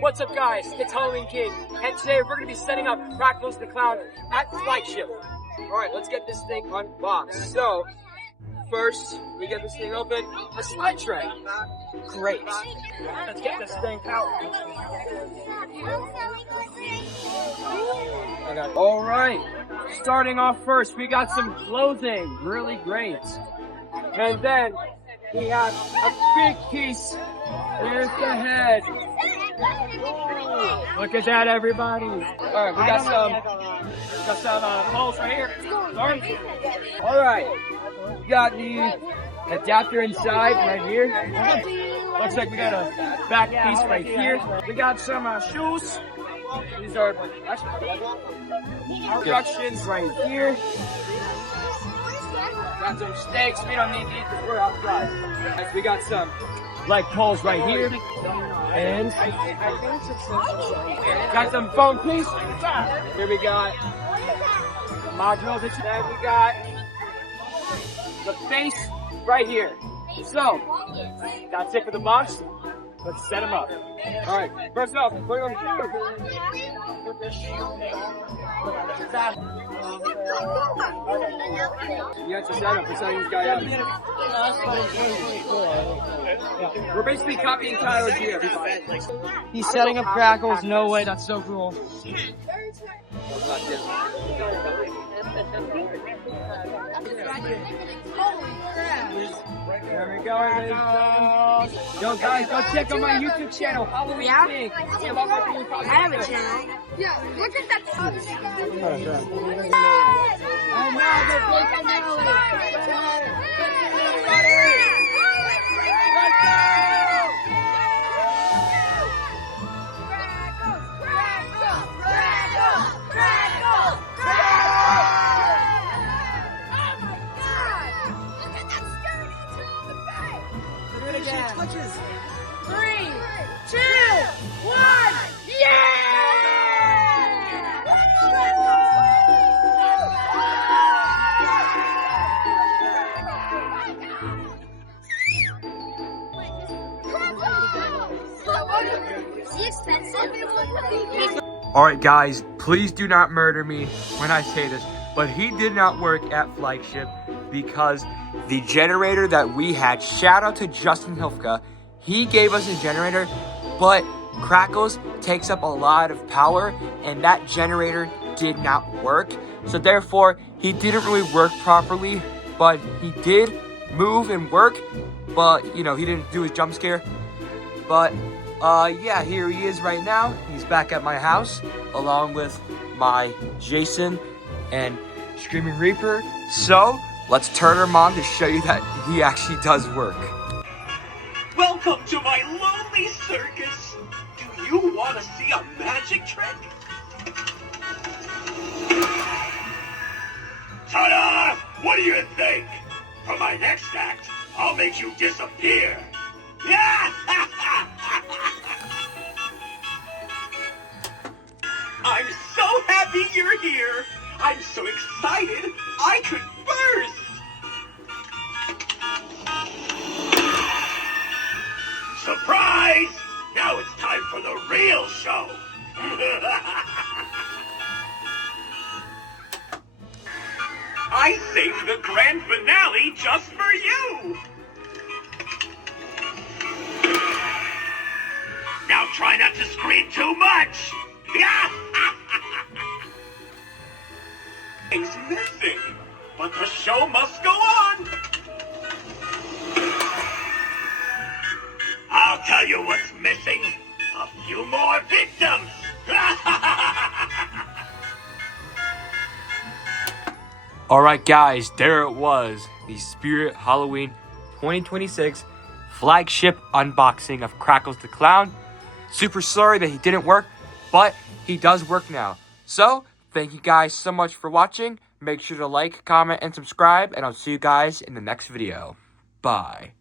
What's up, guys? It's Halloween King, and today we're going to be setting up Crackles the Clown at Flagship. Alright, let's get this thing unboxed. So, first, we get this thing open, a slide tray. Great. Let's get this thing out. Alright, starting off first, we got some clothing, really great. And then, we have a big piece. Here's the head. Look at that, everybody. Alright, we got some holes right here. Sorry. Alright, we got the adapter inside right here. Looks like we got a back piece right here. We got some shoes. These are instructions right here. Got some stakes. We don't need these because we're outside. We got some light poles right here. And got some phone piece. Here we got the modules. Then we got the face right here. So, that's it for the box. Let's set them up. Alright, first off, put it on you have to set up for setting this guy up. We're basically copying Tyler's gear. He's setting up Crackles. No way, that's so cool. There we go, everybody. Yo, guys, go check on my YouTube channel, Halloween Crackles. I have a channel. Yeah, look at that. And now the big finale. Let's go! Touches. 3, 2, 1, Is he expensive? Alright guys, please do not murder me when I say this, but he did not work at Flagship because the generator that we had, shout out to Justin Hilfka, he gave us a generator, but Crackles takes up a lot of power and that generator did not work. So therefore, he didn't really work properly, but he did move and work, but you know, he didn't do his jump scare. But yeah, here he is right now. He's back at my house along with my Jason and Screaming Reaper. So let's turn him on to show you that he actually does work. Welcome to my lonely circus. Do you want to see a magic trick? Ta-da! What do you think? For my next act, I'll make you disappear. Yeah! I'm so happy you're here. I'm so excited, I could burst. Surprise! Now it's time for the real show. I saved the grand finale just for you. Now try not to scream too much. Things missing, but the show must go on. I'll tell you what's missing. A few more victims. Alright guys, there it was. The Spirit Halloween 2026 flagship unboxing of Crackles the Clown. Super sorry that he didn't work, but he does work now. So, thank you guys so much for watching. Make sure to like, comment, and subscribe, and I'll see you guys in the next video. Bye.